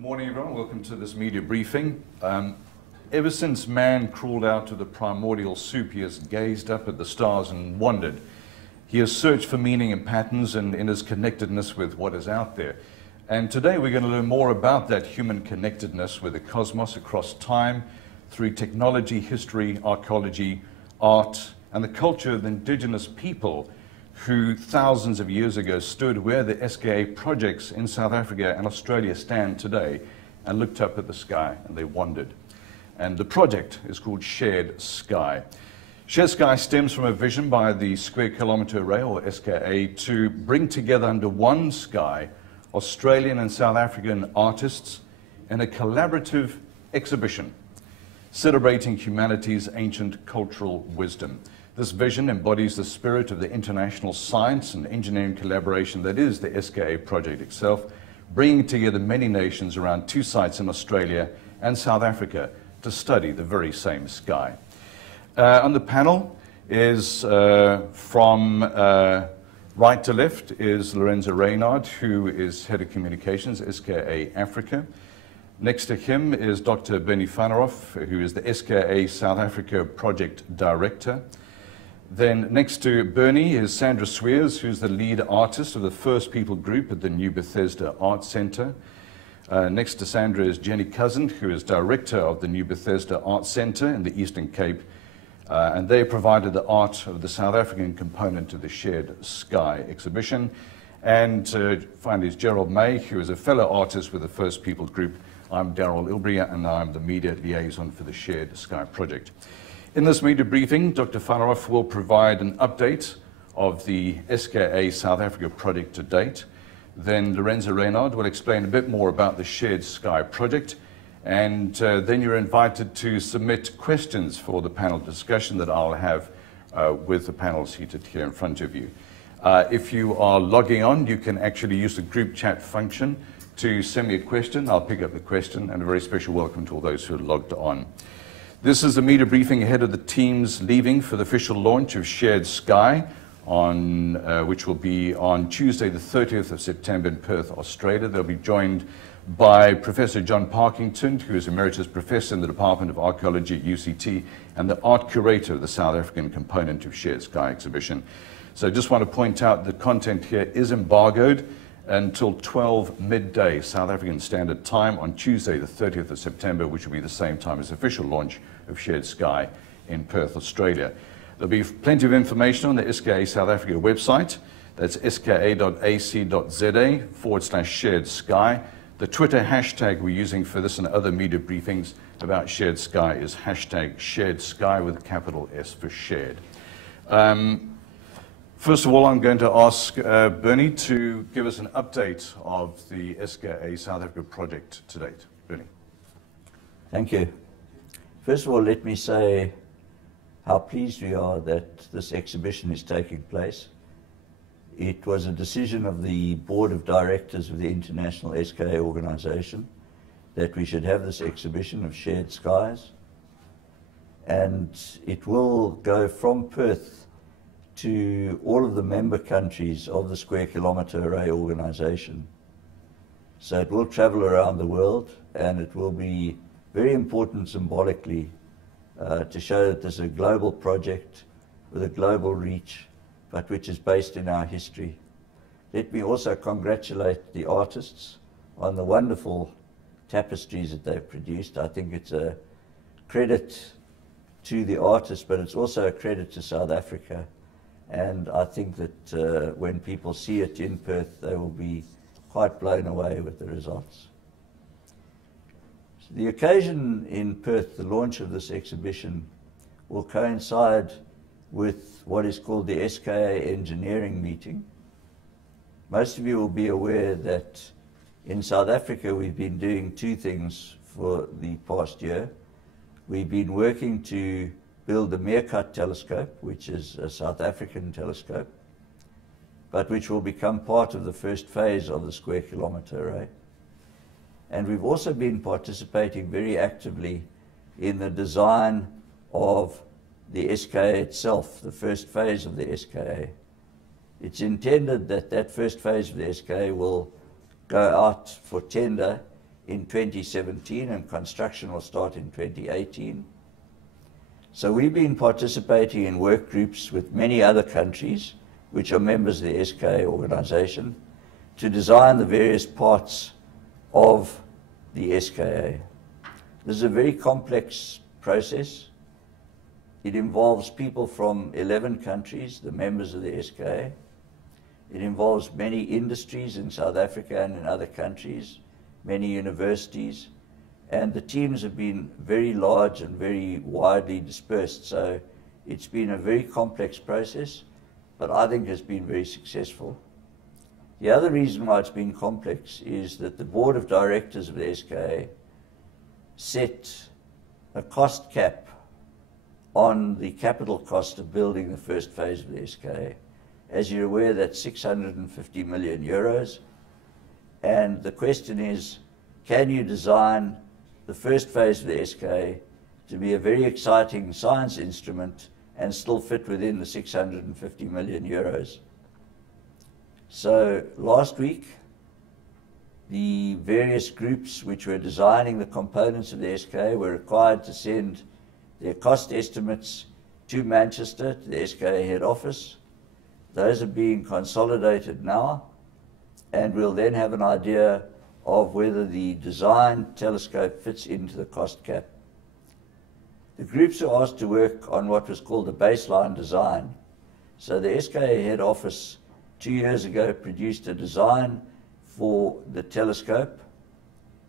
Good morning, everyone. Welcome to this media briefing. Ever since man crawled out of the primordial soup, he has gazed up at the stars and wondered. He has searched for meaning and patterns and in his connectedness with what is out there. And today we're going to learn more about that human connectedness with the cosmos across time through technology, history, archaeology, art, and the culture of the indigenous people who thousands of years ago stood where the SKA projects in South Africa and Australia stand today and looked up at the sky and they wondered. And the project is called Shared Sky. Shared Sky stems from a vision by the Square Kilometre Array, or SKA, to bring together under one sky Australian and South African artists in a collaborative exhibition celebrating humanity's ancient cultural wisdom. This vision embodies the spirit of the international science and engineering collaboration that is the SKA project itself, bringing together many nations around two sites in Australia and South Africa to study the very same sky. On the panel is from right to left is Lorenzo Reynard, who is Head of Communications, SKA Africa. Next to him is Dr. Bernie van der Hoff, who is the SKA South Africa Project Director. Then next to Bernie is Sandra Sweers, who's the lead artist of the First People group at the Nieu-Bethesda Art Centre. Next to Sandra is Jenny Cousin, who is director of the Nieu-Bethesda Art Centre in the Eastern Cape. And they provided the art of the South African component of the Shared Sky exhibition. And finally is Gerald May, who is a fellow artist with the First People group. I'm Daryl Ilbria, and I'm the media liaison for the Shared Sky project. In this media briefing, Dr. van der Hoff will provide an update of the SKA South Africa project to date. Then Lorenzo Reynard will explain a bit more about the Shared Sky project. And then you're invited to submit questions for the panel discussion that I'll have with the panel seated here in front of you. If you are logging on, you can actually use the group chat function to send me a question. I'll pick up the question, and a very special welcome to all those who are logged on. This is a media briefing ahead of the teams leaving for the official launch of Shared Sky, which will be on Tuesday the 30th of September in Perth, Australia. They'll be joined by Professor John Parkington, who is Emeritus Professor in the Department of Archaeology at UCT and the Art Curator of the South African component of Shared Sky exhibition. So I just want to point out the content here is embargoed until 12 midday South African Standard Time on Tuesday the 30th of September, which will be the same time as the official launch of Shared Sky in Perth, Australia. There'll be plenty of information on the SKA South Africa website. That's ska.ac.za/Shared Sky. The Twitter hashtag we're using for this and other media briefings about Shared Sky is hashtag Shared Sky with a capital S for shared. First of all, I'm going to ask Bernie to give us an update of the SKA South Africa project to date. Bernie. Thank you. First of all, let me say how pleased we are that this exhibition is taking place. It was a decision of the Board of Directors of the International SKA Organisation that we should have this exhibition of Shared Skies. And it will go from Perth to all of the member countries of the Square Kilometre Array Organisation. So it will travel around the world, and it will be very important symbolically to show that this is a global project with a global reach, but which is based in our history. Let me also congratulate the artists on the wonderful tapestries that they've produced. I think it's a credit to the artists, but it's also a credit to South Africa. And I think that when people see it in Perth, they will be quite blown away with the results. So the occasion in Perth, the launch of this exhibition, will coincide with what is called the SKA engineering meeting. Most of you will be aware that in South Africa we've been doing two things for the past year. We've been working to build the Meerkat telescope, which is a South African telescope, but which will become part of the first phase of the Square Kilometre Array. And we've also been participating very actively in the design of the SKA itself, the first phase of the SKA. It's intended that that first phase of the SKA will go out for tender in 2017 and construction will start in 2018. So we've been participating in work groups with many other countries which are members of the SKA organization to design the various parts of the SKA. This is a very complex process. It involves people from 11 countries, the members of the SKA. It involves many industries in South Africa and in other countries, many universities, and the teams have been very large and very widely dispersed. So it's been a very complex process, but I think has been very successful. The other reason why it's been complex is that the board of directors of the SKA set a cost cap on the capital cost of building the first phase of the SKA. As you're aware, that's 650 million euros. And the question is, can you design the first phase of the SKA to be a very exciting science instrument and still fit within the 650 million euros? So last week, the various groups which were designing the components of the SKA were required to send their cost estimates to Manchester, to the SKA head office. Those are being consolidated now, and we'll then have an idea of whether the design telescope fits into the cost cap. The groups are asked to work on what was called the baseline design. So the SKA head office 2 years ago produced a design for the telescope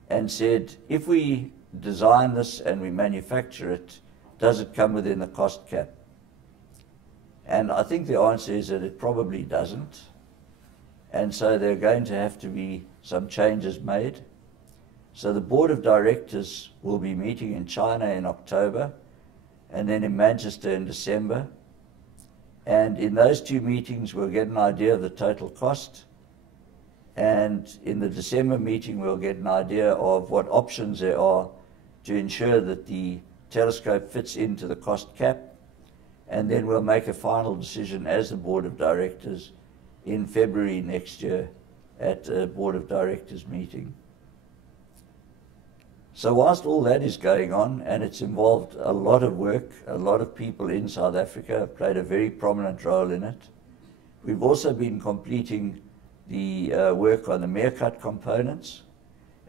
and said, if we design this and we manufacture it, does it come within the cost cap? And I think the answer is that it probably doesn't. And so there are going to have to be some changes made. So the board of directors will be meeting in China in October and then in Manchester in December. And in those two meetings, we'll get an idea of the total cost. And in the December meeting, we'll get an idea of what options there are to ensure that the telescope fits into the cost cap. And then we'll make a final decision as the board of directors in February next year at a board of directors meeting. So whilst all that is going on, and it's involved a lot of work, a lot of people in South Africa have played a very prominent role in it. We've also been completing the work on the meerkat components.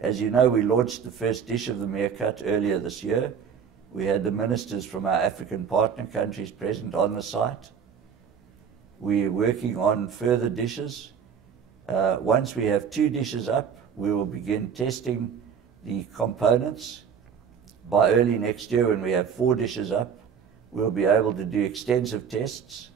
As you know, we launched the first dish of the meerkat earlier this year. We had the ministers from our African partner countries present on the site. We're working on further dishes. Once we have 2 dishes up, we will begin testing the components. By early next year, when we have 4 dishes up, we'll be able to do extensive tests.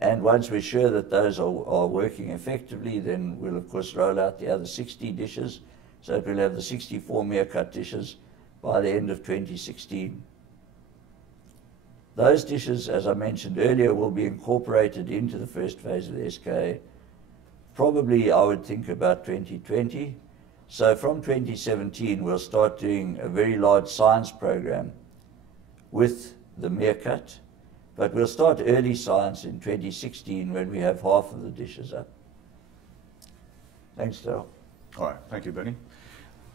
And once we're sure that those are working effectively, then we'll of course roll out the other 60 dishes. So that we'll have the 64 meerkat dishes by the end of 2016. Those dishes, as I mentioned earlier, will be incorporated into the first phase of the SKA. Probably, I would think, about 2020. So from 2017, we'll start doing a very large science program with the meerkat, but we'll start early science in 2016 when we have half of the dishes up. Thanks, Daryl. All right, thank you, Benny.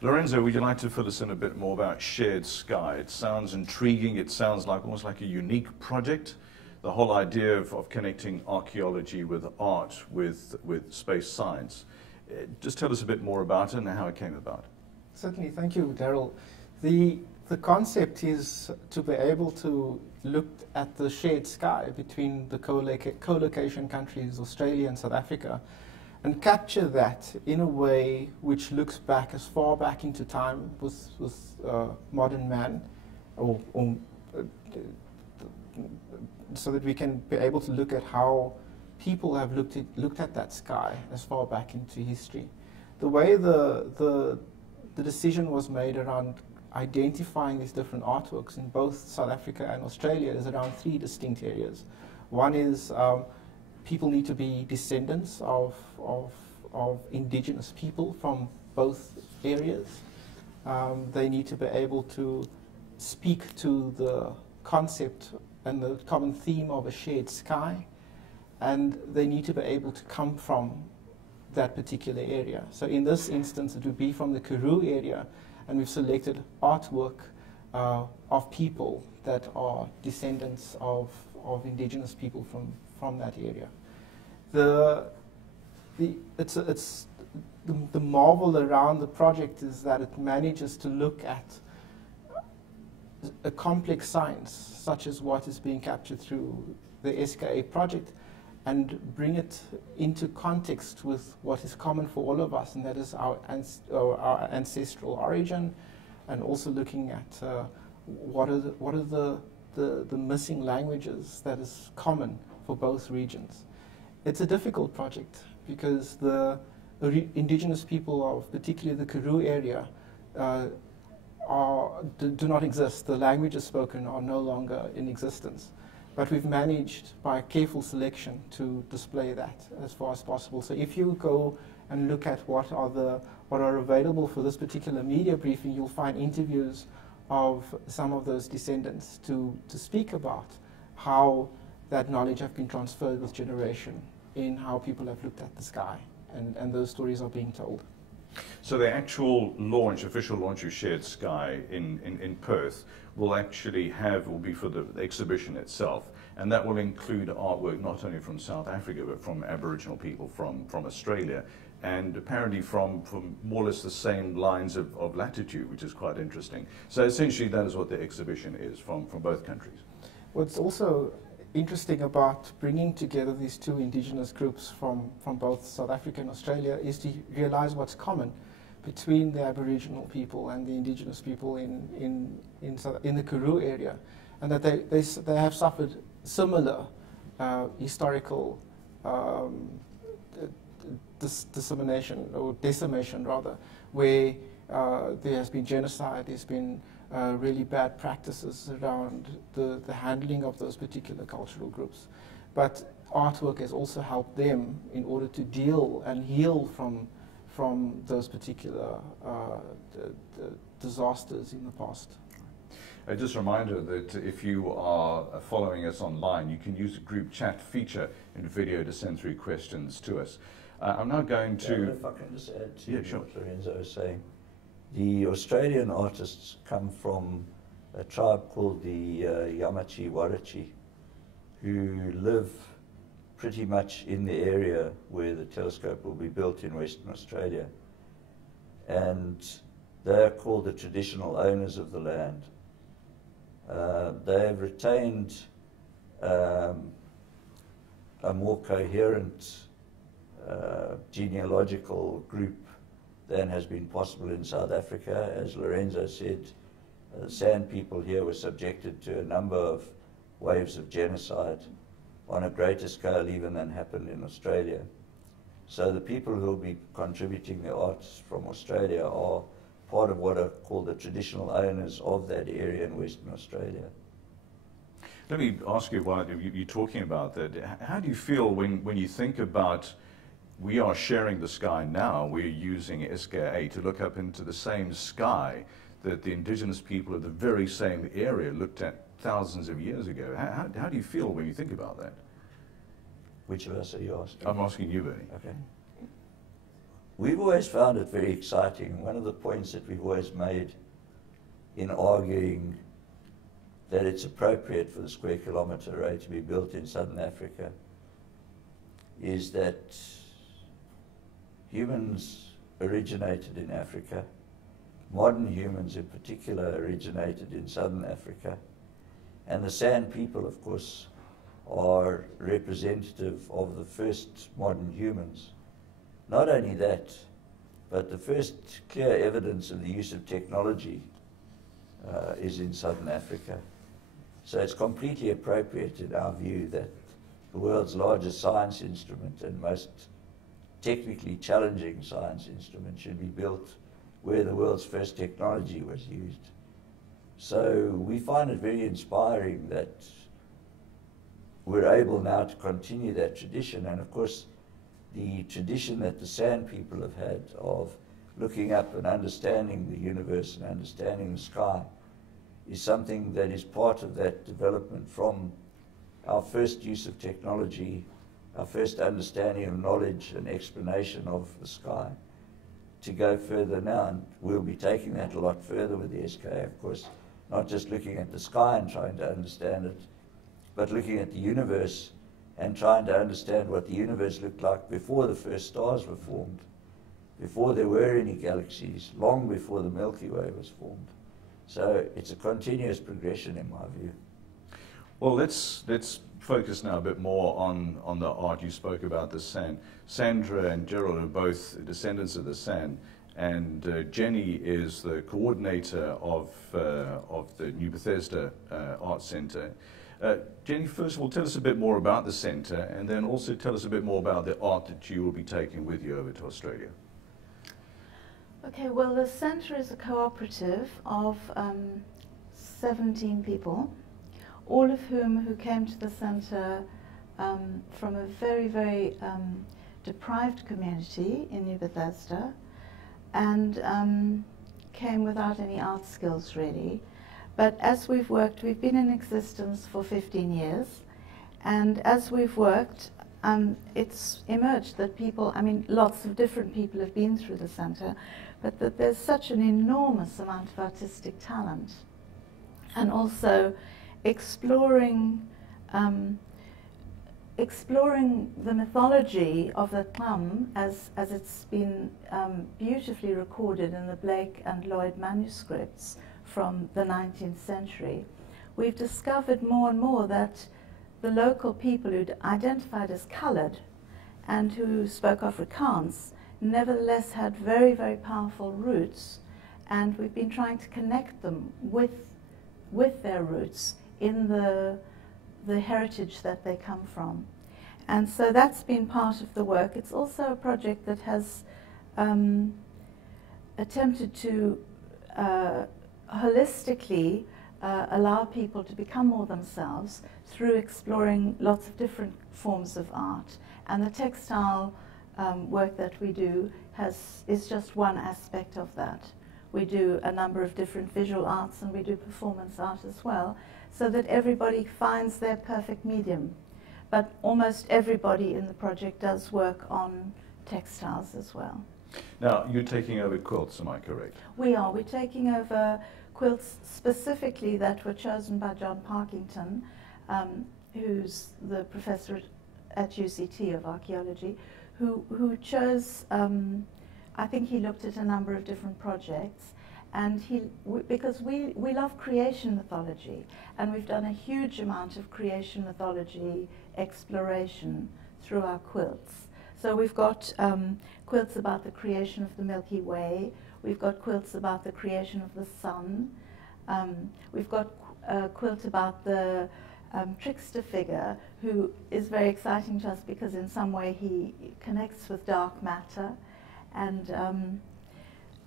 Lorenzo, would you like to fill us in a bit more about Shared Sky? It sounds intriguing. It sounds like almost like a unique project. The whole idea of connecting archaeology with art, with space science. Just tell us a bit more about it and how it came about. Certainly, thank you, Daryl. The concept is to be able to look at the shared sky between the co-location countries, Australia and South Africa, and capture that in a way which looks back as far back into time with modern man, so that we can be able to look at how people have looked at that sky as far back into history. The way the decision was made around identifying these different artworks in both South Africa and Australia is around 3 distinct areas. One is people need to be descendants of indigenous people from both areas. They need to be able to speak to the concept and the common theme of a shared sky, and they need to be able to come from that particular area. So in this instance, it would be from the Karoo area, and we've selected artwork of people that are descendants of indigenous people from that area. The marvel around the project is that it manages to look at a complex science, such as what is being captured through the SKA project, and bring it into context with what is common for all of us, and that is our ancestral origin, and also looking at what are the missing languages that is common for both regions. It's a difficult project because the indigenous people of particularly the Karoo area do not exist. The languages spoken are no longer in existence. But we've managed, by careful selection, to display that as far as possible. So if you go and look at what are available for this particular media briefing, you'll find interviews of some of those descendants to speak about how that knowledge have been transferred with generation in how people have looked at the sky. And those stories are being told. So the actual launch, official launch of Shared Sky in Perth will be for the exhibition itself, and that will include artwork not only from South Africa but from Aboriginal people from Australia, and apparently from more or less the same lines of latitude, which is quite interesting. So essentially that is what the exhibition is from both countries. What's also interesting about bringing together these two indigenous groups from both South Africa and Australia is to realize what's common between the Aboriginal people and the indigenous people in the Karoo area, and that they have suffered similar historical dissemination, or decimation rather, where there has been genocide, there's been really bad practices around the handling of those particular cultural groups. But artwork has also helped them in order to deal and heal from those particular disasters in the past. Just a reminder that if you are following us online, you can use the group chat feature in video to send through questions to us. I'm now going to... Yeah, if I can just add to what Lorenzo was saying. The Australian artists come from a tribe called the Yamachi Warachi, who live pretty much in the area where the telescope will be built in Western Australia. And they are called the traditional owners of the land. They have retained a more coherent genealogical group than has been possible in South Africa. As Lorenzo said, San people here were subjected to a number of waves of genocide on a greater scale even than happened in Australia. So the people who will be contributing their arts from Australia are part of what are called the traditional owners of that area in Western Australia. Let me ask you, while you're talking about that, how do you feel when you think about, we are sharing the sky now, we're using SKA to look up into the same sky that the indigenous people of the very same area looked at thousands of years ago. How do you feel when you think about that? Which of us are you asking? I'm asking you, Bernie. Okay. We've always found it very exciting. One of the points that we've always made in arguing that it's appropriate for the Square Kilometre Array to be built in Southern Africa is that humans originated in Africa. Modern humans in particular originated in Southern Africa. And the San people, of course, are representative of the first modern humans. Not only that, but the first clear evidence of the use of technology is in Southern Africa. So it's completely appropriate in our view that the world's largest science instrument and most technically challenging science instrument should be built where the world's first technology was used. So we find it very inspiring that we're able now to continue that tradition. And of course, the tradition that the San people have had of looking up and understanding the universe and understanding the sky is something that is part of that development from our first use of technology our first understanding of knowledge and explanation of the sky, to go further now. And we'll be taking that a lot further with the SKA, of course, not just looking at the sky and trying to understand it, but looking at the universe and trying to understand what the universe looked like before the first stars were formed, before there were any galaxies, long before the Milky Way was formed. So it's a continuous progression in my view. Well, let's focus now a bit more on the art. You spoke about the sand. Sandra and Gerald are both descendants of the sand, and Jenny is the coordinator of the Nieu-Bethesda Art Centre. Jenny, first of all, tell us a bit more about the centre, and then also tell us a bit more about the art that you will be taking with you over to Australia. Okay, well, the centre is a cooperative of 17 people, all of who came to the centre from a very, very deprived community in Nieu-Bethesda, and came without any art skills really. But as we've worked, we've been in existence for 15 years, and as we've worked, it's emerged that people, I mean, lots of different people have been through the centre, but that there's such an enormous amount of artistic talent, and also exploring the mythology of the Clem as it's been beautifully recorded in the Blake and Lloyd manuscripts from the 19th century. We've discovered more and more that the local people who'd identified as coloured and who spoke Afrikaans nevertheless had very, very powerful roots, and we've been trying to connect them with their roots in the heritage that they come from. And so that's been part of the work. It's also a project that has attempted to holistically allow people to become more themselves through exploring lots of different forms of art. And the textile work that we do is just one aspect of that. We do a number of different visual arts, and we do performance art as well, so that everybody finds their perfect medium. But almost everybody in the project does work on textiles as well. Now, you're taking over quilts, am I correct? We are. We're taking over quilts specifically that were chosen by John Parkington, who's the professor at UCT of archaeology, who chose, I think he looked at a number of different projects, and because we love creation mythology, and we've done a huge amount of creation mythology exploration through our quilts. So we've got quilts about the creation of the Milky Way, we've got quilts about the creation of the sun, we've got a quilt about the trickster figure, who is very exciting to us because in some way he connects with dark matter. And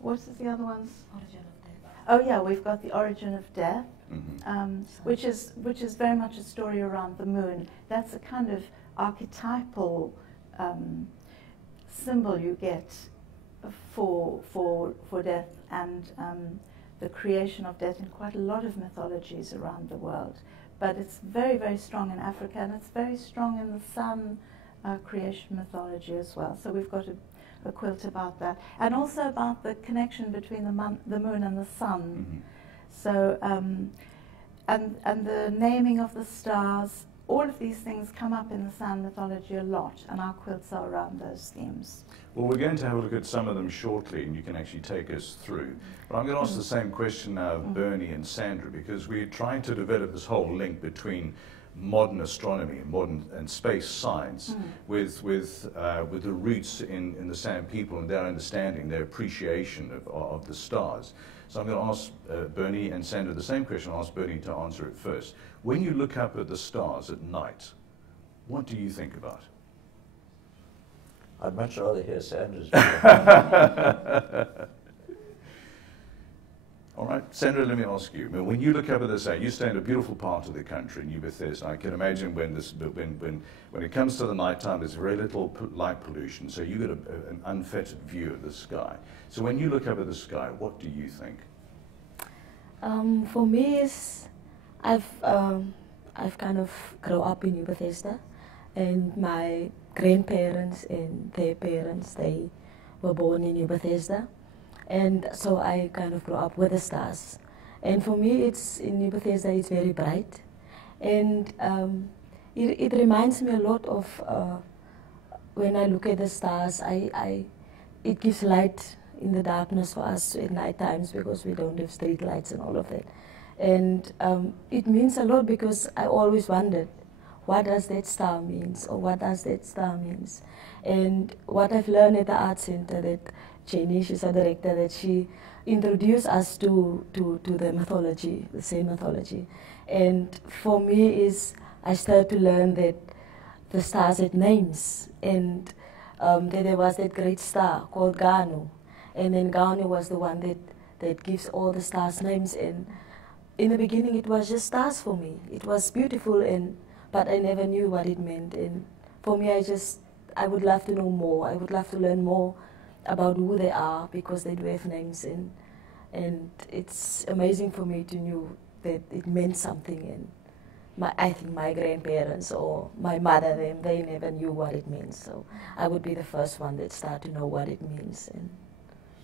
what is the other ones? Origin of Death. Oh yeah, we've got the Origin of Death, Mm-hmm. which is very much a story around the moon. That's a kind of archetypal symbol you get for death and the creation of death in quite a lot of mythologies around the world. But it's very, very strong in Africa, and it's very strong in the sun creation mythology as well. So we've got a quilt about that, and also about the connection between the moon and the sun. Mm-hmm. So, and the naming of the stars, all of these things come up in the San mythology a lot, and our quilts are around those themes. Well, we're going to have a look at some of them shortly, and you can actually take us through. But I'm going to ask the same question now of Bernie and Sandra, because we're trying to develop this whole link between modern astronomy and modern space science with the roots in the San people and their understanding, their appreciation of the stars. So I'm going to ask Bernie and Sandra the same question. I'll ask Bernie to answer it first. When you look up at the stars at night, what do you think about? I'd much rather hear Sandra's. All right, Sandra, let me ask you. When you look up at the sun, you stay in a beautiful part of the country, Nieu-Bethesda. I can imagine when it comes to the nighttime, there's very little light pollution, so you get an unfettered view of the sky. So when you look up at the sky, what do you think? For me, I've kind of grown up in Nieu-Bethesda, and my grandparents and their parents, they were born in Nieu-Bethesda, and so I kind of grew up with the stars. And for me, it's in Nieu-Bethesda, it's very bright, and it reminds me a lot of when I look at the stars. It gives light in the darkness for us at night times because we don't have street lights and all of that. And it means a lot because I always wondered, what does that star means, or what does that star means? And what I've learned at the Art Center, that Jenny, she's our director, that she introduced us to the mythology, the same mythology. And for me is, I started to learn that the stars had names, and that there was that great star called Ganu. And then Ganu was the one that gives all the stars names. And in the beginning, it was just stars for me. It was beautiful, but I never knew what it meant. And for me, I would love to know more. I would love to learn more about who they are, because they do have names. And it's amazing for me to know that it meant something. And I think my grandparents or my mother, they never knew what it means. So I would be the first one that start to know what it means. And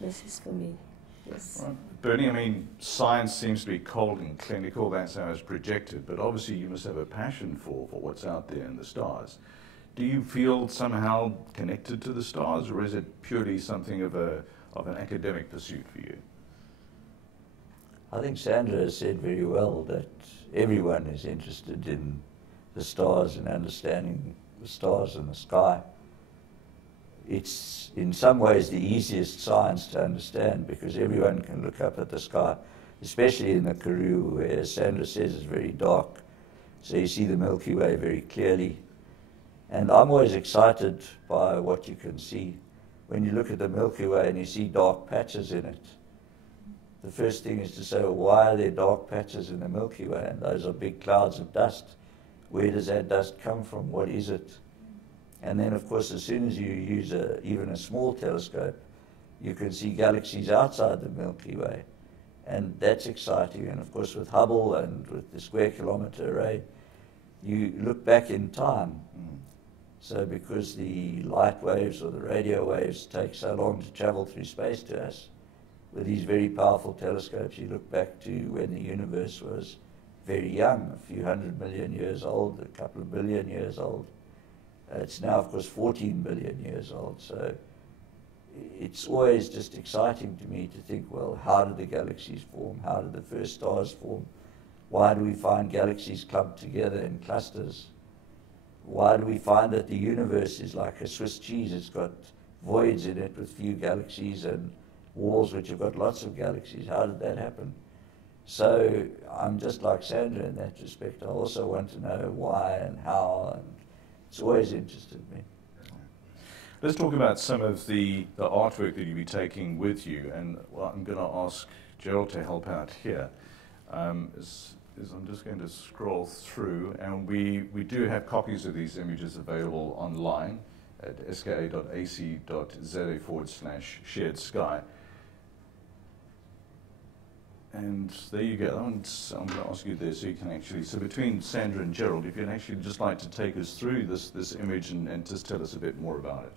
this is for me. Yes. Right. Bernie, I mean, science seems to be cold and clinical, that's how it's projected, but obviously you must have a passion for what's out there in the stars. Do you feel somehow connected to the stars, or is it purely something of an academic pursuit for you? I think Sandra has said very well that everyone is interested in the stars and understanding the stars in the sky. It's in some ways the easiest science to understand because everyone can look up at the sky, especially in the Karoo, where, as Sandra says, it's very dark. So you see the Milky Way very clearly. And I'm always excited by what you can see. When you look at the Milky Way and you see dark patches in it, the first thing is to say, well, why are there dark patches in the Milky Way? And those are big clouds of dust. Where does that dust come from? What is it? And then, of course, as soon as you use even a small telescope, you can see galaxies outside the Milky Way. And that's exciting. And, of course, with Hubble and with the Square Kilometre Array, you look back in time. So because the light waves or the radio waves take so long to travel through space to us, with these very powerful telescopes, you look back to when the universe was very young, a few 100 million years old, a couple of billion years old. It's now, of course, 14 billion years old. So it's always just exciting to me to think, well, how did the galaxies form? How did the first stars form? Why do we find galaxies clumped together in clusters? Why do we find that the universe is like a Swiss cheese? It's got voids in it with few galaxies and walls which have got lots of galaxies. How did that happen? So I'm just like Sandra in that respect. I also want to know why and how, and it's always interested me. Let's talk about some of the artwork that you'll be taking with you, and well, I'm going to ask Gerald to help out here. I'm just going to scroll through, and we do have copies of these images available online at ska.ac.za/shared sky. And there you go. I'm going to ask you there so you can actually, so between Sandra and Gerald, if you'd actually just like to take us through this image and just tell us a bit more about it.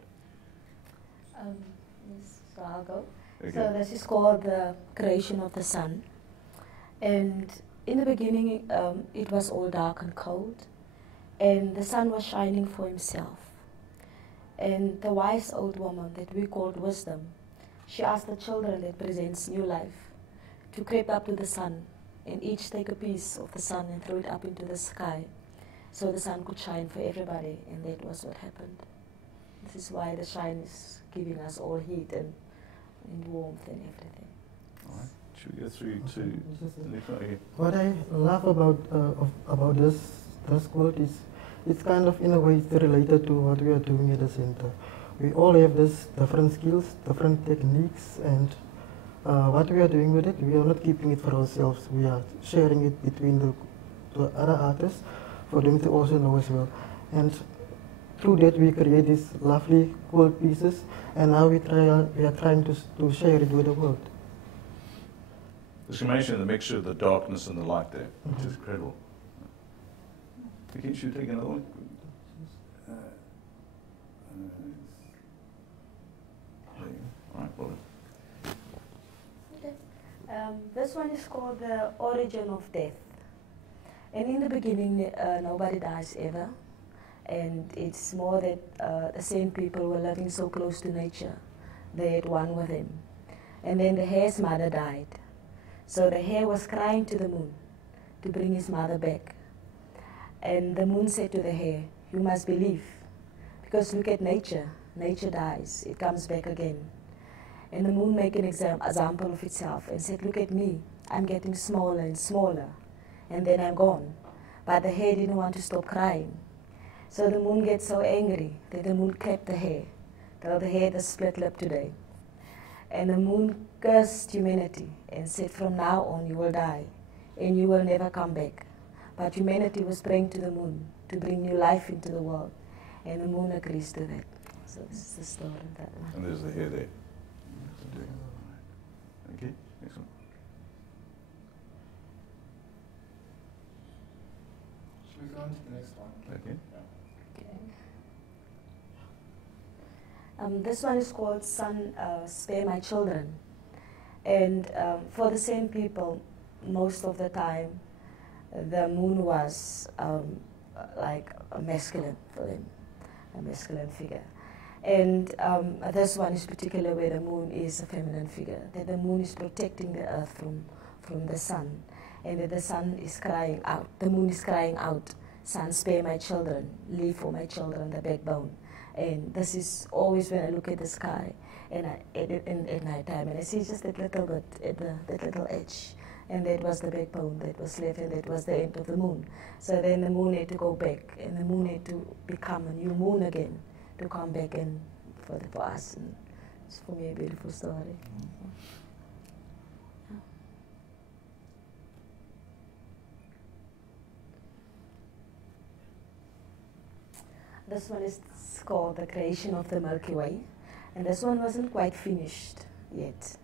Yes, so I'll go. Okay. So this is called the creation of the sun. And in the beginning, it was all dark and cold, and the sun was shining for himself. And the wise old woman that we called wisdom, she asked the children that presents new life to creep up to the sun and each take a piece of the sun and throw it up into the sky so the sun could shine for everybody, and that was what happened. This is why the shine is giving us all heat and warmth and everything. All right. Should we go through to Nico? What I love about this quote is it's kind of in a way it's related to what we are doing at the center. We all have this different skills, different techniques, and what we are doing with it, we are not keeping it for ourselves. We are sharing it between the other artists for them to also know as well. And through that we create these lovely cool pieces, and now we are trying to share it with the world. This combination of the mixture of the darkness and the light there, which is incredible. Okay, should we take another one? There you go. All right, well, This one is called The Origin of Death. And in the beginning, nobody dies ever. And it's more that the same people were living so close to nature. They had one with him. And then the hare's mother died. So the hare was crying to the moon to bring his mother back. And the moon said to the hare, "You must believe. Because look at nature. Nature dies. It comes back again." And the moon made an example of itself and said, "Look at me. I'm getting smaller and smaller. And then I'm gone." But the hare didn't want to stop crying. So the moon gets so angry that the moon clapped the hare. Tell the hare to split lip today. And the moon cursed humanity and said, "From now on you will die and you will never come back." But humanity was praying to the moon to bring new life into the world. And the moon agrees to that. So this is the story of that one. and there's the hair there. Okay, excellent. Should we go on to the next one? Okay. This one is called Son, Spare My Children. And for the same people, most of the time, the moon was like a masculine for them, a masculine figure. And this one is particular where the moon is a feminine figure, that the moon is protecting the earth from the sun, and that the sun is crying out, the moon is crying out, "Sun, spare my children, leave for my children the backbone." And this is always when I look at the sky and at night time, and I see just that little bit, that little edge. And that was the backbone that was left, and that was the end of the moon. So then the moon had to go back, and the moon had to become a new moon again, to come back and for us. And it's for me a beautiful story. This one is called The Creation of the Milky Way, and this one wasn't quite finished yet.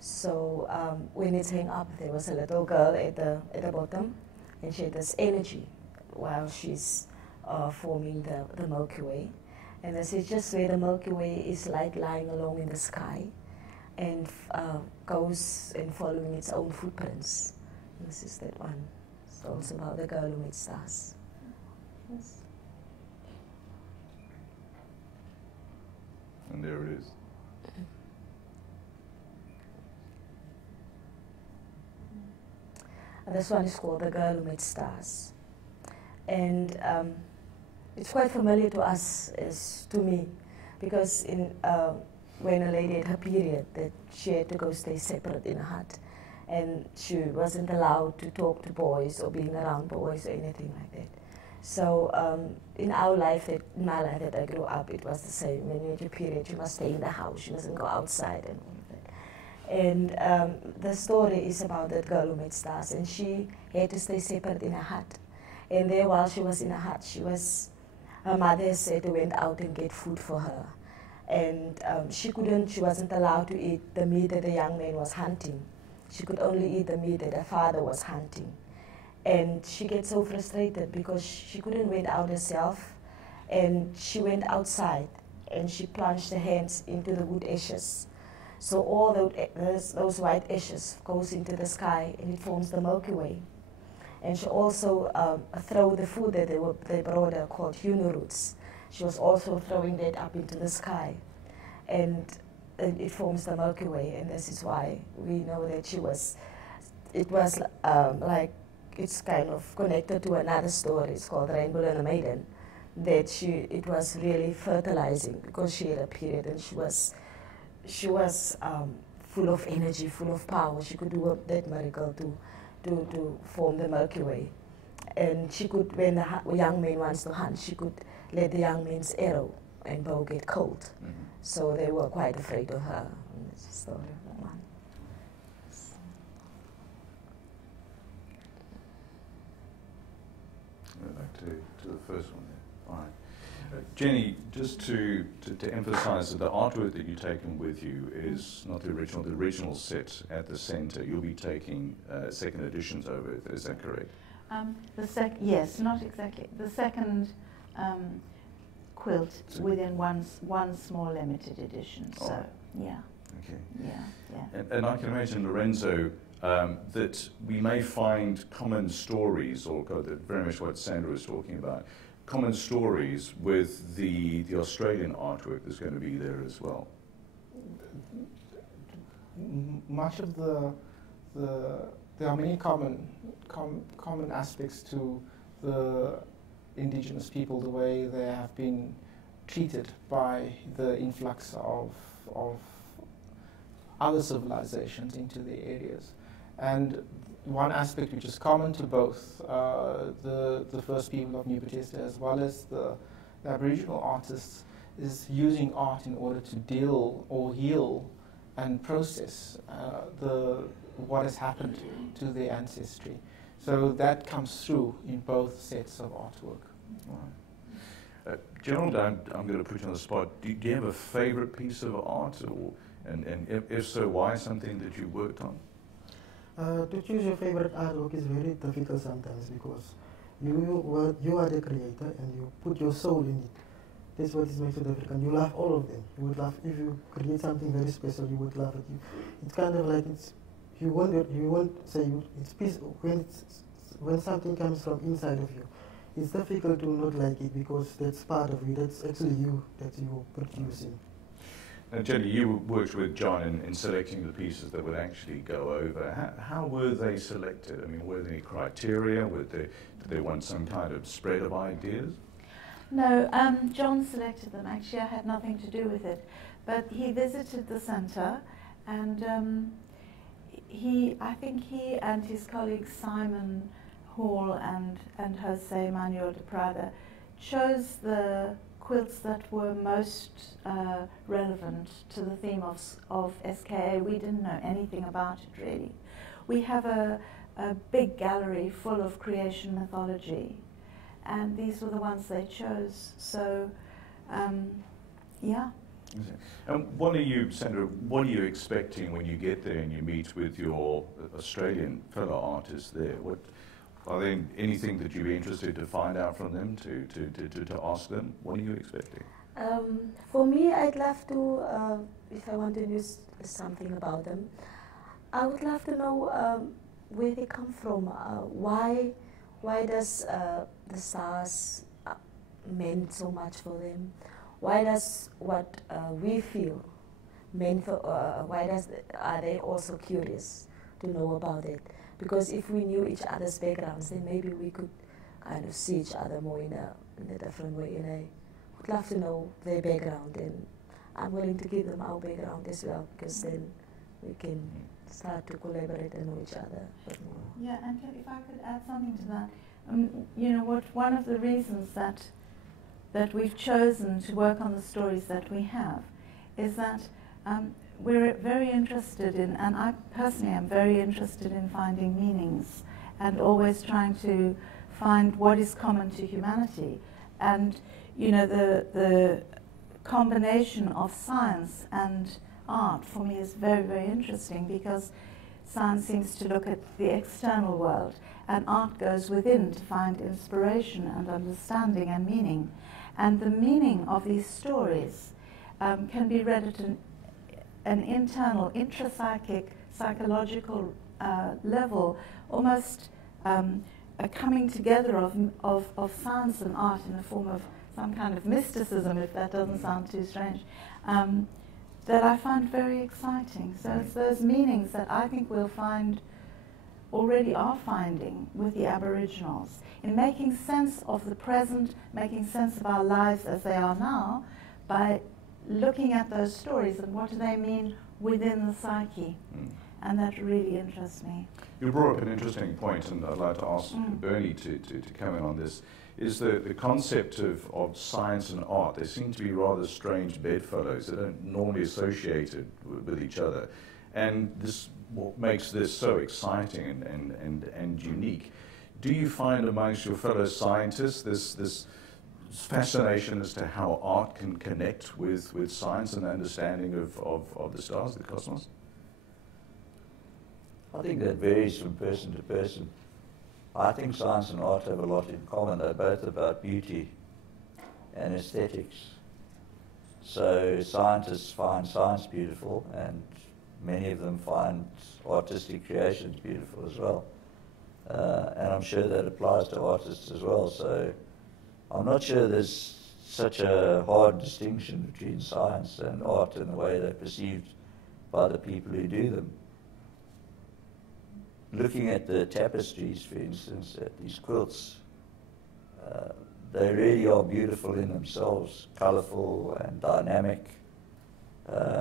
So when it's hung up, there was a little girl at the bottom, and she had this energy while she's forming the Milky Way. And this is just where the Milky Way is like lying along in the sky, and goes and following its own footprints. And this is that one. It's also about the girl who made stars. Yes. And there it is. This one is called The Girl Who Made Stars. And it's quite familiar to us, as to me, because when a lady had her period, that she had to go stay separate in a hut, and she wasn't allowed to talk to boys or being around boys or anything like that. So in our life, in my life that I grew up, it was the same. When you had your period, you must stay in the house, you mustn't go outside and all of that. And the story is about that girl who made stars, and she had to stay separate in a hut. And there, while she was in a hut, her mother said went out and get food for her. And she wasn't allowed to eat the meat that the young man was hunting. She could only eat the meat that her father was hunting. And she gets so frustrated because she couldn't wait out herself. And she went outside and she plunged her hands into the wood ashes. So all those white ashes goes into the sky and it forms the Milky Way. And she also threw the food that they brought her called hunu roots. She was also throwing that up into the sky. And it forms the Milky Way. And this is why we know that it's kind of connected to another story. It's called Rainbow and the Maiden. That it was really fertilizing because she had a period and she was full of energy, full of power. She could do that miracle to form the Milky Way. And she could, when the young man wants to hunt, she could let the young man's arrow and bow get cold. Mm-hmm. So they were quite afraid of her. And that's the story of that one. Back to the first one there. All right. Jenny, just to emphasize that the artwork that you've taken with you is not the original. The original set at the center. You'll be taking second editions over it. Is that correct? Yes, not exactly. The second quilt within one small limited edition. So, yeah. Okay. Yeah. And I can imagine, Lorenzo, that we may find common stories, or very much what Sandra was talking about, common stories with the Australian artwork that's going to be there as well. Much of there are many common aspects to the indigenous people, the way they have been treated by the influx of other civilizations into the areas. And one aspect which is common to both the first people of Nieu-Bethesda as well as the Aboriginal artists is using art in order to deal or heal and process what has happened to their ancestry. So that comes through in both sets of artwork. Right. Gerald, I'm going to put you on the spot. Do you have a favorite piece of art, and if so, why something that you worked on? To choose your favorite artwork is very difficult sometimes because you are the creator and you put your soul in it. That's what makes it difficult. You love all of them. You would love, if you create something very special, you would love it. It's kind of like you won't say it's peace when something comes from inside of you. It's difficult to not like it because that's part of you. That's actually you that you're producing. Now, Jenny, you worked with John in selecting the pieces that would actually go over. How were they selected? I mean, were there any criteria? Did they want some kind of spread of ideas? No, John selected them. Actually, I had nothing to do with it. But he visited the centre, and I think he and his colleague Simon Hall and Jose Manuel de Prada chose the quilts that were most relevant to the theme of SKA. We didn't know anything about it, really. We have a big gallery full of creation mythology, and these were the ones they chose. So, yeah. And what are you, Sandra, what are you expecting when you get there and you meet with your Australian fellow artists there? Are there anything that you'd be interested to find out from them, to ask them? What are you expecting? For me, I'd love to, if I want to know something about them, I would love to know where they come from. Why does the stars mean so much for them? Why does what we feel mean for? Are they also curious to know about it? Because if we knew each other's backgrounds, then maybe we could kind of see each other more in a different way. And I would love to know their background, and I'm willing to give them our background as well, because then we can start to collaborate and know each other a bit more. Yeah, and if I could add something to that, you know, one of the reasons that we've chosen to work on the stories that we have is that we're very interested in, and I personally am very interested in finding meanings and always trying to find what is common to humanity. And, you know, the combination of science and art for me is very, very interesting, because science seems to look at the external world and art goes within to find inspiration and understanding and meaning. And the meaning of these stories can be read at an internal, intrapsychic, psychological level, almost a coming together of science and art in the form of some kind of mysticism, if that doesn't sound too strange, that I find very exciting. So it's those meanings that I think we'll find, already are finding with the Aboriginals, in making sense of the present, making sense of our lives as they are now, by looking at those stories and what do they mean within the psyche. And that really interests me. You brought up an interesting point, and I'd like to ask Bernie to come in on this, is the concept of science and art. They seem to be rather strange bedfellows. They don't normally associate it with each other. And this what makes this so exciting and unique. Do you find amongst your fellow scientists this fascination as to how art can connect with science and understanding of the stars, the cosmos? I think that varies from person to person. I think science and art have a lot in common. They're both about beauty. and aesthetics. So scientists find science beautiful, and many of them find artistic creations beautiful as well. And I'm sure that applies to artists as well. So I'm not sure there's such a hard distinction between science and art in the way they're perceived by the people who do them. Looking at the tapestries, for instance, at these quilts, they really are beautiful in themselves, colourful and dynamic.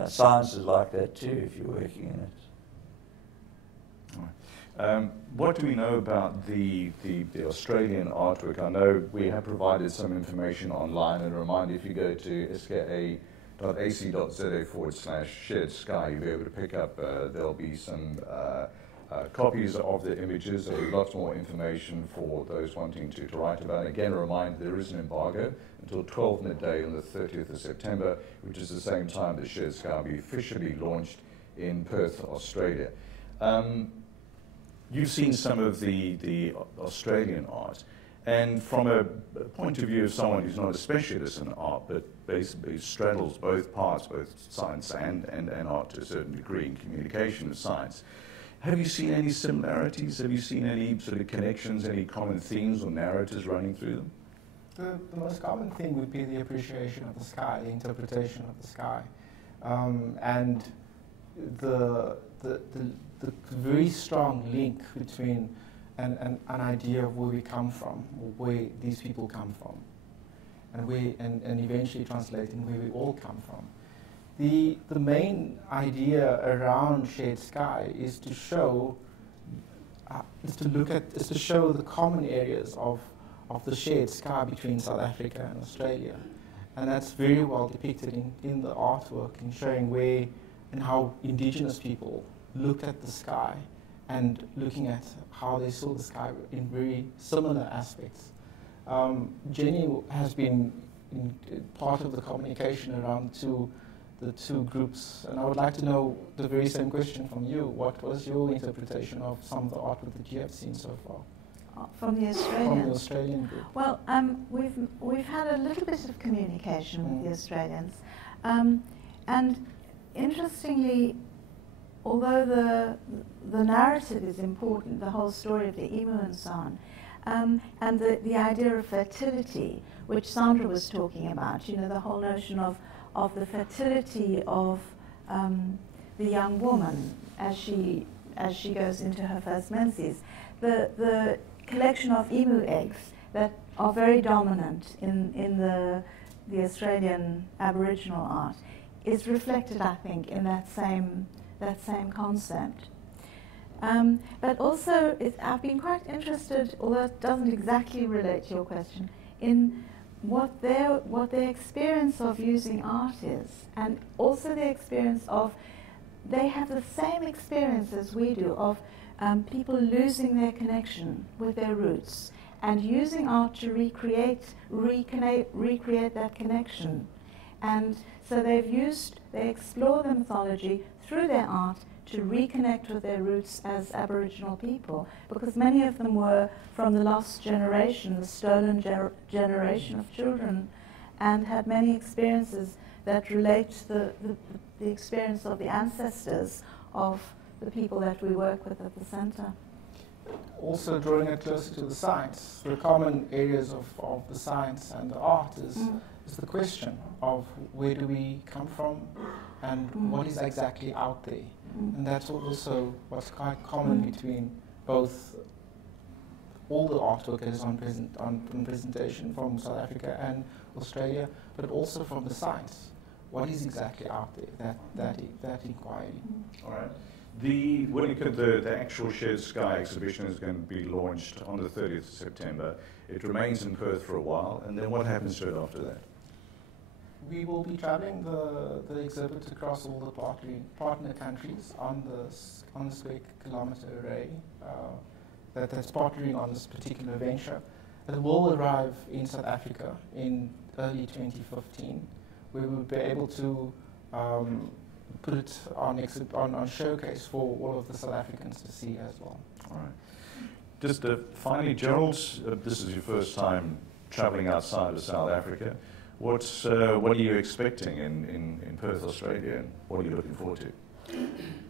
Science is like that too if you're working in it. What do we know about the Australian artwork? I know we have provided some information online, and a reminder, if you go to ska.ac.za/shared sky, you'll be able to pick up, there'll be some copies of the images. There'll be lots more information for those wanting to write about it. Again, a reminder, there is an embargo until 12 midday on the 30th of September, which is the same time that Shared Sky will be officially launched in Perth, Australia. You've seen some of the Australian art, and from a point of view of someone who's not a specialist in art, but basically straddles both parts, both science and art to a certain degree, in communication of science, have you seen any similarities? Have you seen any sort of connections, any common themes or narratives running through them? The most common thing would be the appreciation of the sky, the interpretation of the sky, and the very strong link between an idea of where we come from, or where these people come from, and eventually translating where we all come from. The main idea around Shared Sky is to show, is to show the common areas of the shared sky between South Africa and Australia, and that's very well depicted in the artwork, in showing where and how indigenous people looked at the sky and looking at how they saw the sky in very similar aspects. Jenny has been part of the communication around the two groups, and I would like to know the very same question from you. What was your interpretation of some of the artwork that you have seen so far? From the Australians? From the Australian group. Well, we've had a little bit of communication with the Australians, and interestingly, although the narrative is important, the whole story of the emu and so on, and the idea of fertility, which Sandra was talking about, you know, the whole notion of the fertility of the young woman as she goes into her first menses, the collection of emu eggs that are very dominant in the Australian Aboriginal art is reflected, I think, in that same concept. But also, I've been quite interested, although it doesn't exactly relate to your question, in what their experience of using art is, and also the experience of, they have the same experience as we do of people losing their connection with their roots and using art to recreate that connection. And so they explore the mythology through their art to reconnect with their roots as Aboriginal people, because many of them were from the lost generation, the stolen generation of children, and had many experiences that relate to the experience of the ancestors of the people that we work with at the centre. Also drawing it closer to the science, the common areas of the science and the art is the question of where do we come from and what is exactly out there. And that's also what's quite common between both all the artwork that is on presentation from South Africa and Australia, but also from the science. What is exactly out there, that inquiry. All right. When you look at the actual Shared Sky exhibition is going to be launched on the 30th of September. It remains in Perth for a while, and then what happens straight after that? We will be traveling the exhibit across all the partner countries on the Square Kilometre Array that's partnering on this particular venture. It will arrive in South Africa in early 2015. We will be able to put it on showcase for all of the South Africans to see as well. All right. Just finally, Gerald, this is your first time travelling outside of South Africa. what are you expecting in Perth, Australia, and what are you looking forward to?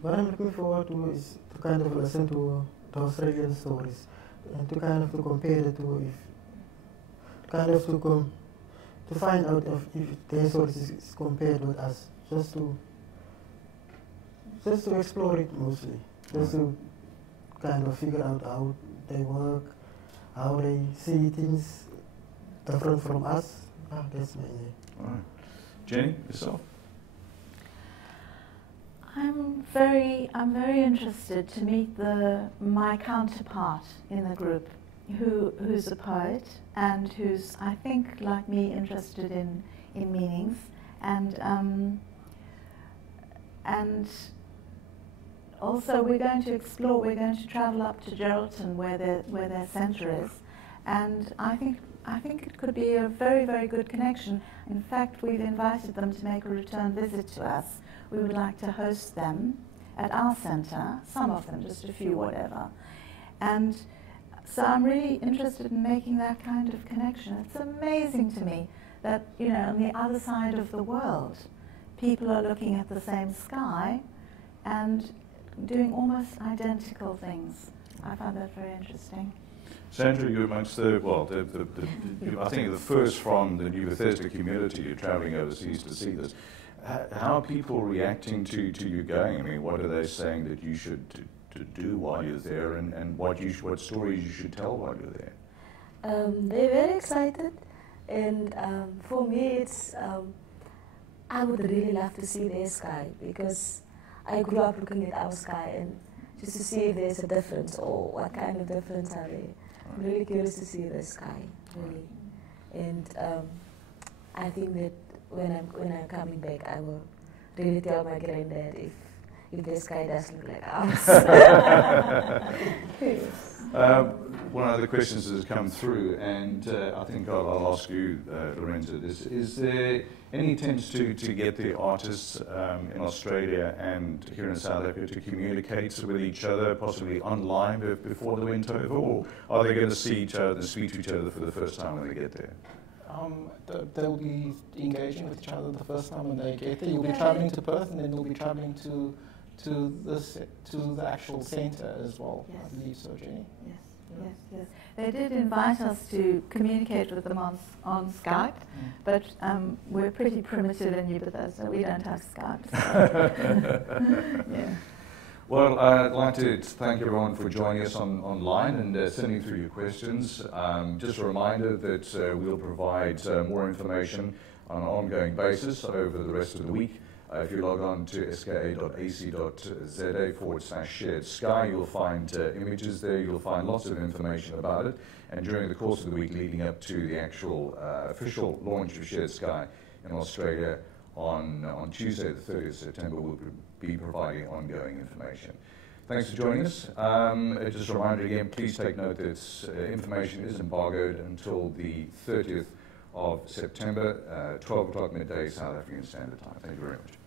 What I'm looking forward to is to kind of listen to the Australian stories and to kind of to compare it to to find out if their stories is compared with us, just to explore it mostly, just to kind of figure out how they work, how they see things different from us. That's my idea. All right. Jenny, yourself? I'm very interested to meet my counterpart in the group, who's a poet and who's, I think, like me, interested in meanings, and also we're going to explore. We're going to travel up to Geraldton, where their centre is, and I think it could be a very, very good connection. In fact, we've invited them to make a return visit to us. We would like to host them at our centre, some of them, just a few, whatever. And so I'm really interested in making that kind of connection. It's amazing to me that, you know, on the other side of the world, people are looking at the same sky and doing almost identical things. I find that very interesting. Sandra, you're amongst I think the first from the Nieu-Bethesda community. You're travelling overseas to see this. How are people reacting to you going? I mean, what are they saying that you should to do while you're there, and what stories you should tell while you're there? They're very excited, and for me, it's I would really love to see their sky, because I grew up looking at our sky, and just to see if there's a difference or what kind of difference are there. I'm really curious to see the sky, really, and I think that when I'm coming back, I will really tell my granddad if the sky does look like ours. One of the questions that has come through, and I think I'll ask you, Lorenzo, this: is there any attempts to get the artists in Australia and here in South Africa to communicate with each other, possibly online before they went over, or are they going to see each other and speak to each other for the first time when they get there? They'll be engaging with each other the first time when they get there. You'll be travelling to Perth, and then you'll be travelling to the actual centre as well. Yes. I believe so, Jenny. Yes. They did invite us to communicate with them on Skype, but we're pretty primitive in Nieu-Bethesda. We don't have Skype. So. Yeah. Well, I'd like to thank everyone for joining us online and sending through your questions. Just a reminder that we'll provide more information on an ongoing basis over the rest of the week. If you log on to ska.ac.za/shared sky, you'll find images there, you'll find lots of information about it. And during the course of the week leading up to the actual official launch of Shared Sky in Australia on Tuesday, the 30th of September, we'll be providing ongoing information. Thanks for joining us. Just a reminder again, please take note that information is embargoed until the 30th of September, 12 o'clock midday South African Standard Time. Thank you very much.